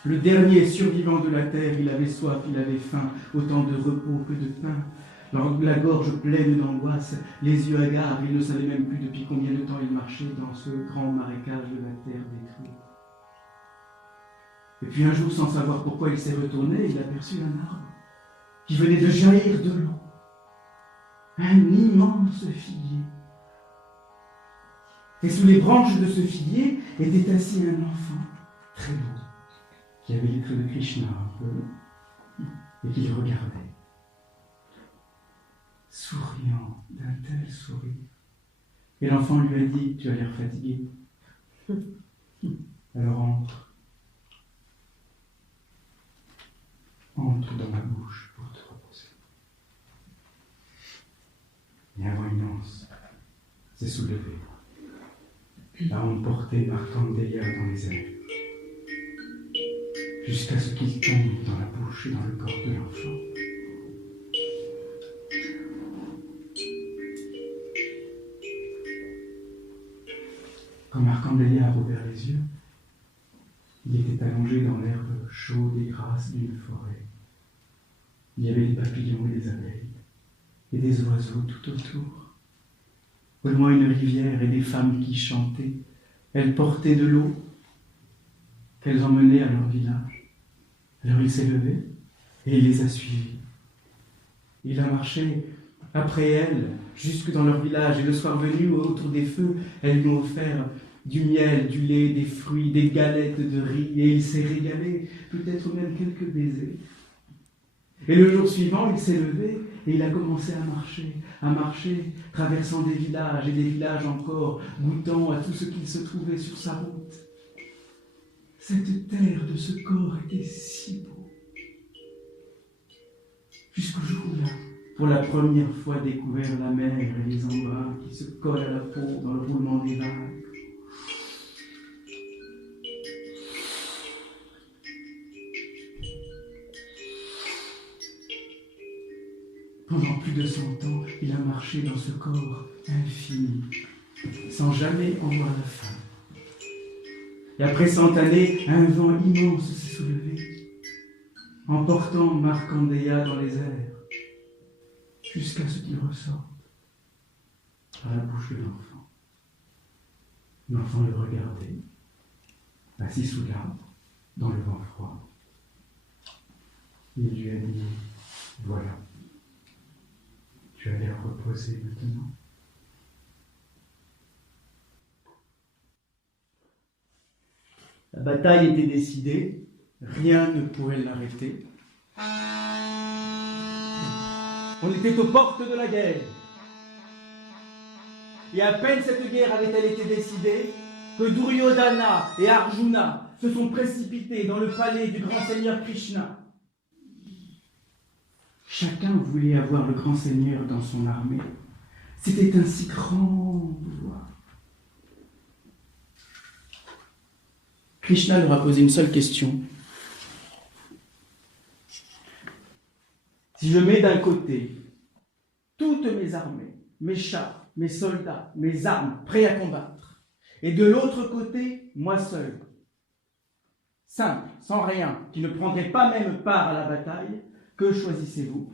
Le dernier survivant de la terre, il avait soif, il avait faim, autant de repos que de pain. La gorge pleine d'angoisse, les yeux hagards, il ne savait même plus depuis combien de temps il marchait dans ce grand marécage de la terre détruite. Et puis un jour, sans savoir pourquoi il s'est retourné, il aperçut un arbre qui venait de jaillir de l'eau. Un immense figuier. Et sous les branches de ce figuier était assis un enfant très beau, qui avait les traits de Krishna un peu, et qui le regardait, souriant d'un tel sourire. Et l'enfant lui a dit, tu as l'air fatigué. Alors entre dans ma bouche pour te reposer. Et un vent immense s'est soulevé, a emporté Markandeya dans les airs, jusqu'à ce qu'il tombe dans la bouche et dans le corps de l'enfant. Quand Markandeya a rouvert les yeux, il était allongé dans l'herbe chaude et grasse d'une forêt. Il y avait des papillons et des abeilles, et des oiseaux tout autour. Au loin, une rivière et des femmes qui chantaient. Elles portaient de l'eau qu'elles emmenaient à leur village. Alors il s'est levé et il les a suivis. Il a marché après elles jusque dans leur village, et le soir venu, autour des feux, elles lui ont offert du miel, du lait, des fruits, des galettes de riz, et il s'est régalé, peut-être même quelques baisers. Et le jour suivant, il s'est levé et il a commencé à marcher, traversant des villages et des villages encore, goûtant à tout ce qu'il se trouvait sur sa route. Cette terre de ce corps était si beau. Jusqu'au jour où il a, pour la première fois, découvert la mer et les embruns qui se collent à la peau dans le roulement des vagues. Pendant plus de 100 ans, il a marché dans ce corps infini, sans jamais en voir la fin. Et après 100 années, un vent immense s'est soulevé, emportant Markandeya dans les airs, jusqu'à ce qu'il ressorte à la bouche de l'enfant. L'enfant le regardait, assis sous l'arbre, dans le vent froid. Il lui a dit, voilà. Tu as l'air reposé maintenant. La bataille était décidée, rien ne pouvait l'arrêter. On était aux portes de la guerre. Et à peine cette guerre avait-elle été décidée que Duryodhana et Arjuna se sont précipités dans le palais du grand seigneur Krishna. Chacun voulait avoir le grand seigneur dans son armée. C'était un si grand pouvoir. Krishna leur a posé une seule question. Si je mets d'un côté toutes mes armées, mes chars, mes soldats, mes armes prêts à combattre, et de l'autre côté, moi seul, simple, sans rien, qui ne prendrait pas même part à la bataille, que choisissez-vous?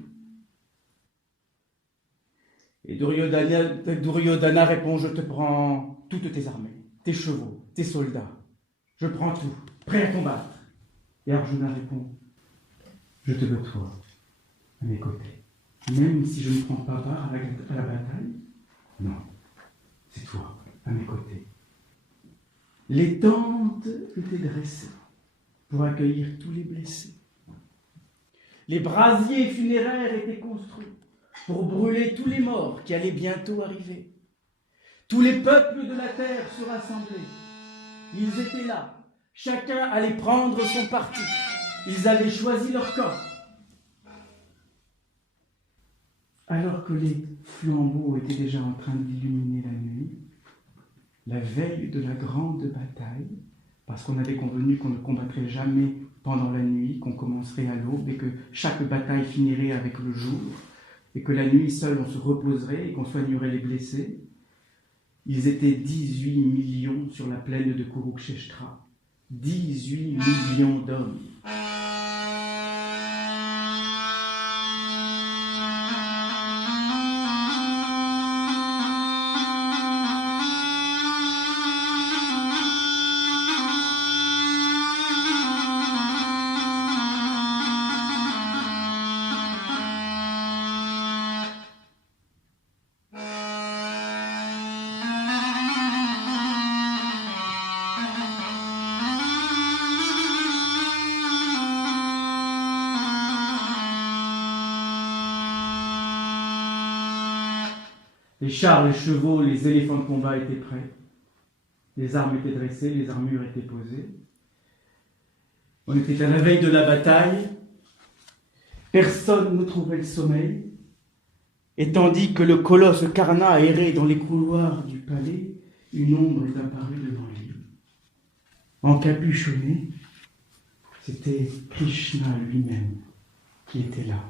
Et Duryodhana répond, je te prends toutes tes armées, tes chevaux, tes soldats. Je prends tout, prêt à combattre. Et Arjuna répond, je te veux toi, à mes côtés. Même si je ne prends pas part à la bataille, non, c'est toi, à mes côtés. Les tentes étaient dressées pour accueillir tous les blessés. Les brasiers funéraires étaient construits pour brûler tous les morts qui allaient bientôt arriver. Tous les peuples de la terre se rassemblaient. Ils étaient là. Chacun allait prendre son parti. Ils avaient choisi leur camp. Alors que les flambeaux étaient déjà en train d'illuminer la nuit, la veille de la grande bataille, parce qu'on avait convenu qu'on ne combattrait jamais pendant la nuit, qu'on commencerait à l'aube et que chaque bataille finirait avec le jour, et que la nuit seule on se reposerait et qu'on soignerait les blessés. Ils étaient 18 millions sur la plaine de Kurukshetra. 18 millions d'hommes. Les chars, les chevaux, les éléphants de combat étaient prêts. Les armes étaient dressées, les armures étaient posées. On était à la veille de la bataille. Personne ne trouvait le sommeil. Et tandis que le colosse Karna errait dans les couloirs du palais, une ombre est apparue devant lui. Encapuchonné, c'était Krishna lui-même qui était là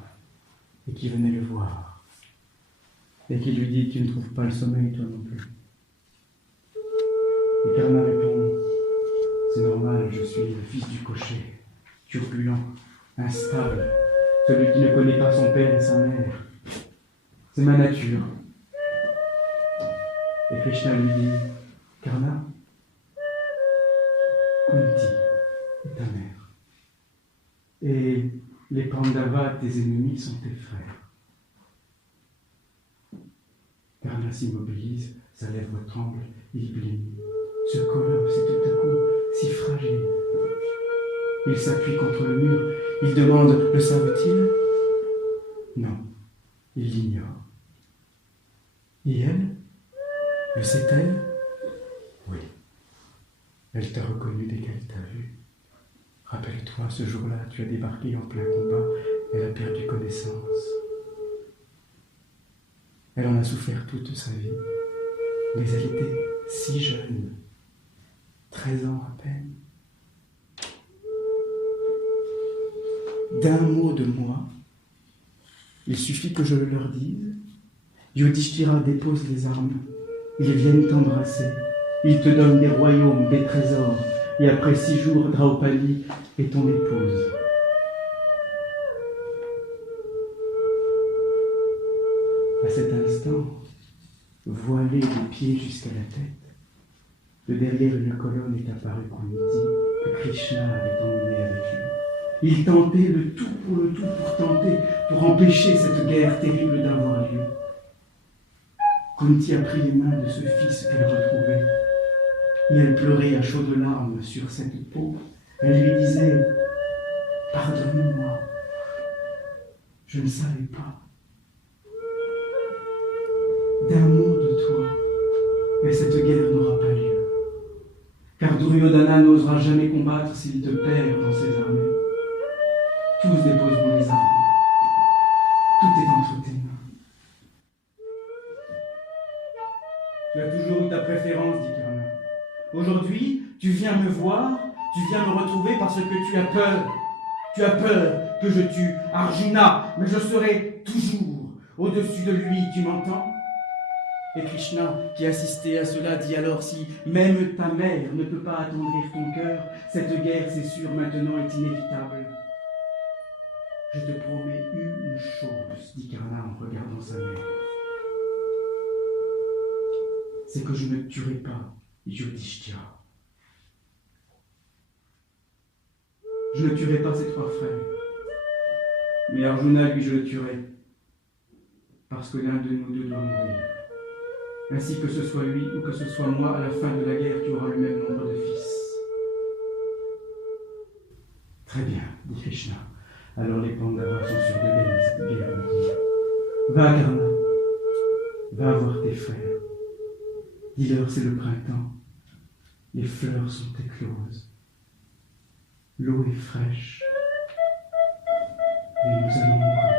et qui venait le voir. Et qui lui dit « Tu ne trouves pas le sommeil, toi non plus ?» Et Karna répond « C'est normal, je suis le fils du cocher, turbulent, instable, celui qui ne connaît pas son père et sa mère. C'est ma nature. » Et Krishna lui dit « Karna, Kunti est ta mère. Et les Pandavas, tes ennemis, sont tes frères. » Karna s'immobilise, sa lèvre tremble, il blêmit. Ce colosse est tout à coup si fragile. Il s'appuie contre le mur, il demande « Le savent-ils » ? Non, il l'ignore. Et elle ? Le sait-elle ? Oui. Elle t'a reconnu dès qu'elle t'a vu. Rappelle-toi, ce jour-là, tu as débarqué en plein combat, elle a perdu connaissance. Elle en a souffert toute sa vie, mais elle était si jeune, 13 ans à peine. D'un mot de moi, il suffit que je le leur dise. Yudhishthira dépose les armes, ils viennent t'embrasser, ils te donnent des royaumes, des trésors, et après 6 jours, Draupadi est ton épouse. À cet instant, voilé des pieds jusqu'à la tête, de derrière une colonne est apparu Kunti, que Krishna avait emmené avec lui. Il tentait le tout pour tenter, pour empêcher cette guerre terrible d'avoir lieu. Kunti a pris les mains de ce fils qu'elle retrouvait, et elle pleurait à chaudes larmes sur cette peau. Elle lui disait « Pardonne-moi, je ne savais pas. D'un mot de toi, et cette guerre n'aura pas lieu. Car Duryodhana n'osera jamais combattre s'il te perd dans ses armées. Tous déposeront les armes. Tout est entre tes mains. » Tu as toujours eu ta préférence, dit Karna. Aujourd'hui, tu viens me voir, tu viens me retrouver parce que tu as peur. Tu as peur que je tue Arjuna, mais je serai toujours au-dessus de lui, tu m'entends ? Et Krishna, qui assistait à cela, dit alors, si même ta mère ne peut pas attendrir ton cœur, cette guerre, c'est sûr, maintenant est inévitable. Je te promets une chose, dit Karna en regardant sa mère. C'est que je ne tuerai pas Yudhishthira. Je ne tuerai pas ses 3 frères. Mais Arjuna, lui, je le tuerai. Parce que l'un de nous deux doit mourir. Ainsi que ce soit lui ou que ce soit moi, à la fin de la guerre, tu auras le même nombre de fils. Très bien, dit Krishna. Alors les Pandavas sont sûrs de gagner cette guerre. Va, Karna, va voir tes frères. Dis-leur, c'est le printemps. Les fleurs sont écloses. L'eau est fraîche. Et nous allons mourir.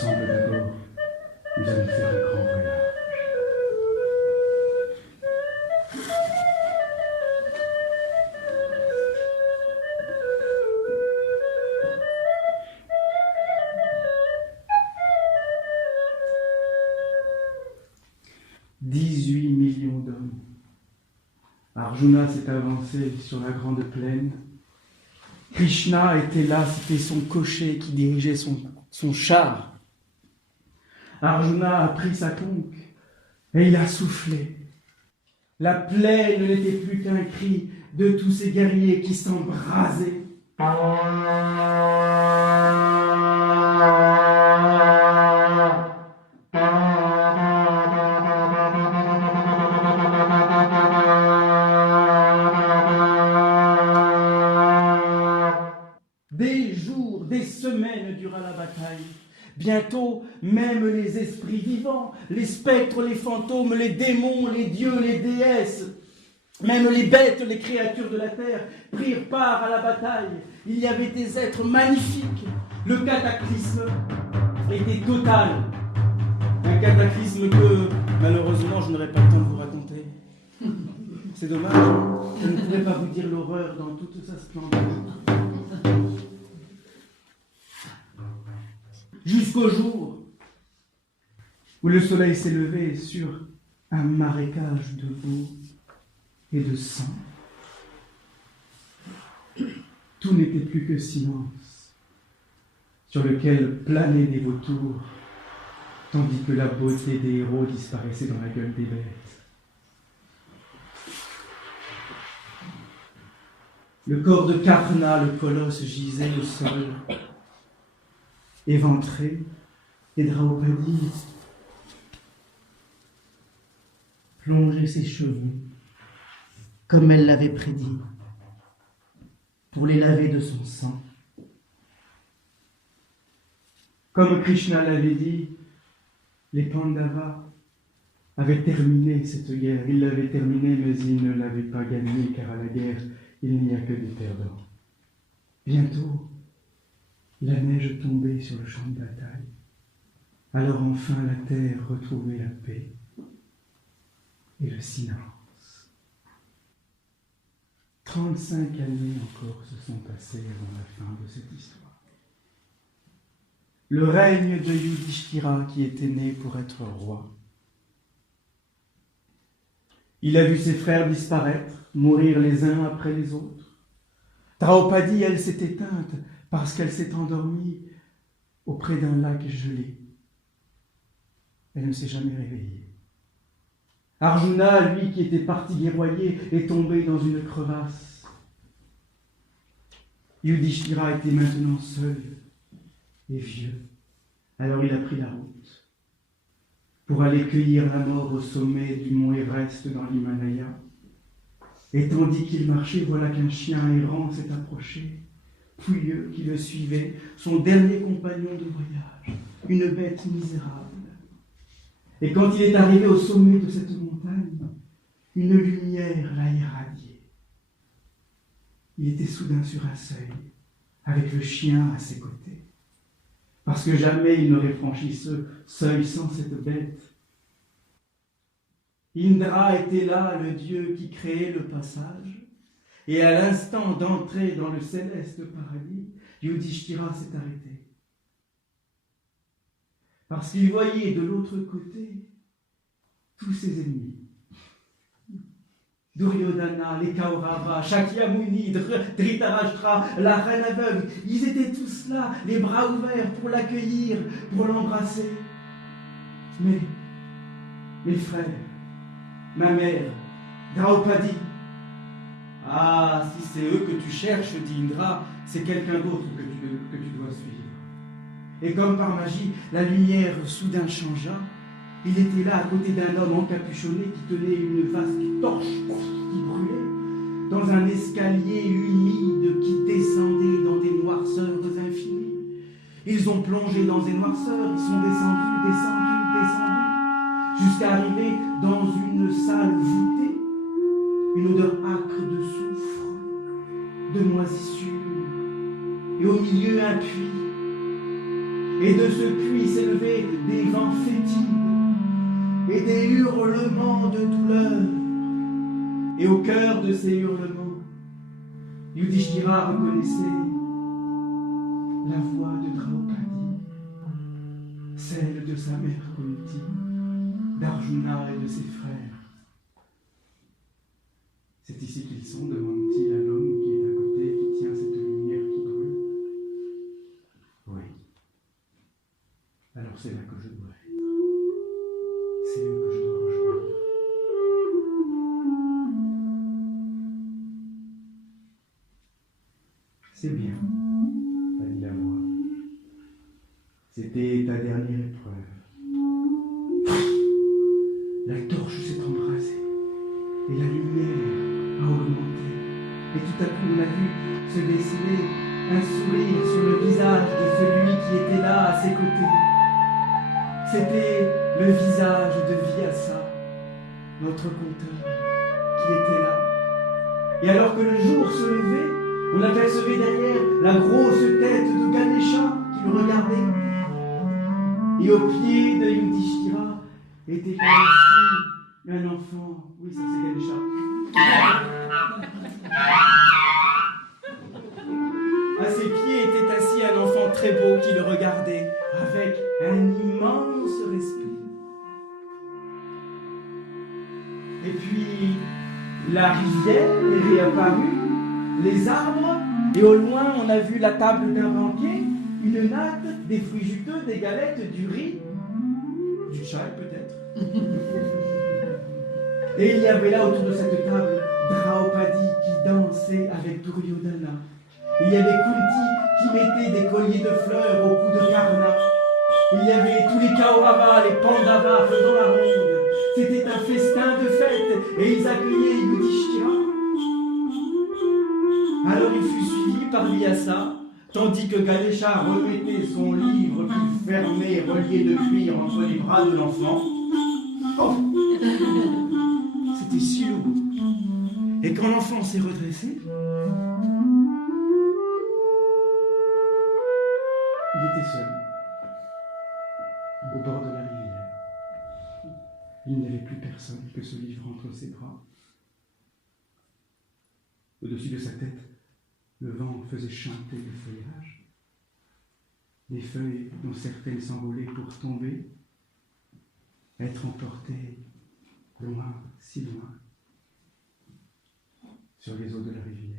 ensemble d'abord, nous allons faire un grand voyage. « 18 millions d'hommes. Arjuna s'est avancé sur la grande plaine. Krishna était là, c'était son cocher qui dirigeait son char. Arjuna a pris sa conque et il a soufflé. La plaine n'était plus qu'un cri de tous ces guerriers qui s'embrasaient. Des jours, des semaines dura la bataille. Bientôt, même les esprits vivants, les spectres, les fantômes, les démons, les dieux, les déesses, même les bêtes, les créatures de la terre, prirent part à la bataille. Il y avait des êtres magnifiques. Le cataclysme était total. Un cataclysme que, malheureusement, je n'aurai pas le temps de vous raconter. C'est dommage, je ne pourrais pas vous dire l'horreur dans toute sa splendeur. Jusqu'au jour où le soleil s'est levé sur un marécage de boue et de sang. Tout n'était plus que silence, sur lequel planaient des vautours, tandis que la beauté des héros disparaissait dans la gueule des bêtes. Le corps de Karna, le colosse, gisait au sol, éventré, et Draupadi plongeait ses cheveux, comme elle l'avait prédit, pour les laver de son sang. Comme Krishna l'avait dit, les Pandavas avaient terminé cette guerre. Ils l'avaient terminée, mais ils ne l'avaient pas gagnée, car à la guerre, il n'y a que des perdants. Bientôt, la neige tombait sur le champ de bataille. Alors enfin la terre retrouvait la paix et le silence. 35 années encore se sont passées avant la fin de cette histoire. Le règne de Yudhishthira qui était né pour être roi. Il a vu ses frères disparaître, mourir les uns après les autres. Draupadi, elle, s'est éteinte parce qu'elle s'est endormie auprès d'un lac gelé. Elle ne s'est jamais réveillée. Arjuna, lui qui était parti guerroyer, est tombé dans une crevasse. Yudhishthira était maintenant seul et vieux. Alors il a pris la route pour aller cueillir la mort au sommet du mont Everest dans l'Himalaya. Et tandis qu'il marchait, voilà qu'un chien errant s'est approché, fouilleux, qui le suivait, son dernier compagnon de voyage, une bête misérable. Et quand il est arrivé au sommet de cette montagne, une lumière l'a irradié. Il était soudain sur un seuil, avec le chien à ses côtés, parce que jamais il n'aurait franchi ce seuil sans cette bête. Indra était là, le dieu qui créait le passage, et à l'instant d'entrer dans le céleste paradis, Yudhishthira s'est arrêté. Parce qu'il voyait de l'autre côté tous ses ennemis. Duryodhana, les Kauravas, Shakyamuni, Dhritarashtra, la reine aveugle, ils étaient tous là, les bras ouverts pour l'accueillir, pour l'embrasser. Mais mes frères, ma mère, Draupadi, ah, si c'est eux que tu cherches, dit Indra, c'est quelqu'un d'autre que tu dois suivre. Et comme par magie, la lumière soudain changea. Il était là à côté d'un homme encapuchonné qui tenait une vaste torche qui brûlait, dans un escalier humide qui descendait dans des noirceurs infinies. Ils ont plongé dans des noirceurs, ils sont descendus, jusqu'à arriver dans une salle voûtée, une odeur âcre de soufre, de moisissure, et au milieu un puits. Et de ce puits s'élevaient des vents fétides et des hurlements de douleur. Et au cœur de ces hurlements, Yudhishthira reconnaissait la voix de Draupadi, celle de sa mère Kunti, d'Arjuna et de ses frères. C'est ici qu'ils sont, demande-t-il à l'homme qui est à côté, qui tient cette lumière qui brûle. Oui. Alors c'est là que je dois être. C'est eux que je dois rejoindre. C'est bien, a dit la voix. C'était ta dernière épreuve. La torche s'est embrasée et la lumière a augmenté. Et tout à coup, on a vu se dessiner un sourire sur le visage de celui qui était là à ses côtés. C'était le visage de Vyasa, notre conteur, qui était là. Et alors que le jour se levait, on apercevait derrière la grosse tête de Ganesha qui le regardait. Et au pied de Yudhishthira était assis un enfant. Oui, ça c'est Ganesha. À ses pieds était assis un enfant très beau qui le regardait avec un immense respect. Et puis, la rivière est réapparue, les arbres, et au loin, on a vu la table d'un banquet, une natte, des fruits juteux, des galettes, du riz, du chai peut-être. Et il y avait là autour de cette table Draupadi qui dansait avec Duryodhana. Il y avait Kunti qui mettait des colliers de fleurs au cou de Karna. Il y avait tous les Kauravas, les Pandavas faisant la ronde. C'était un festin de fête et ils accueillaient Yudhishthira. Alors il fut suivi par Vyasa, tandis que Ganesha remettait son livre qu'il fermait, relié de cuir entre les bras de l'enfant. Oh, c'était si lourd. Et quand l'enfant s'est redressé, il était seul, au bord de la rivière. Il n'y avait plus personne que ce livre entre ses bras. Au-dessus de sa tête, le vent faisait chanter le feuillage. Des feuilles dont certaines s'envolaient pour tomber, être emportées loin, si loin, sur les eaux de la rivière.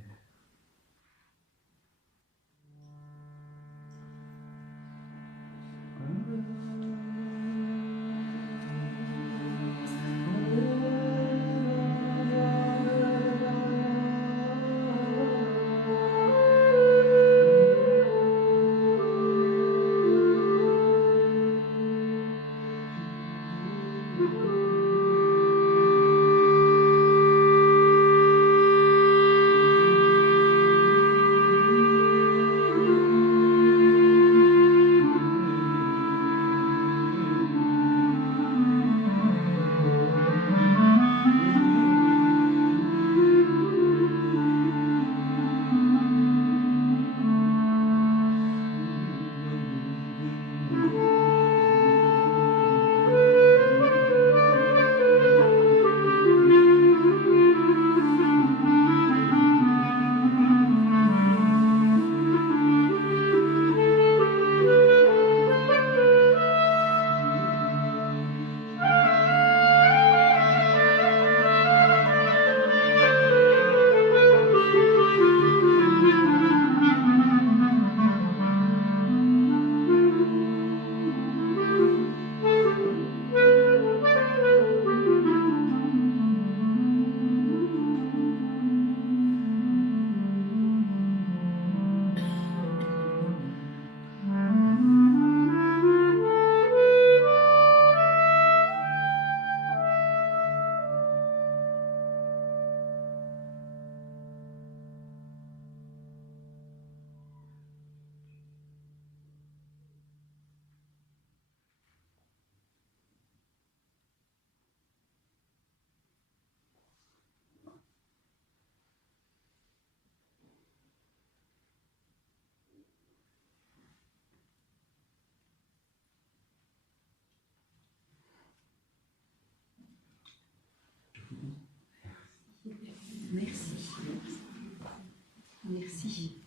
Merci. Merci.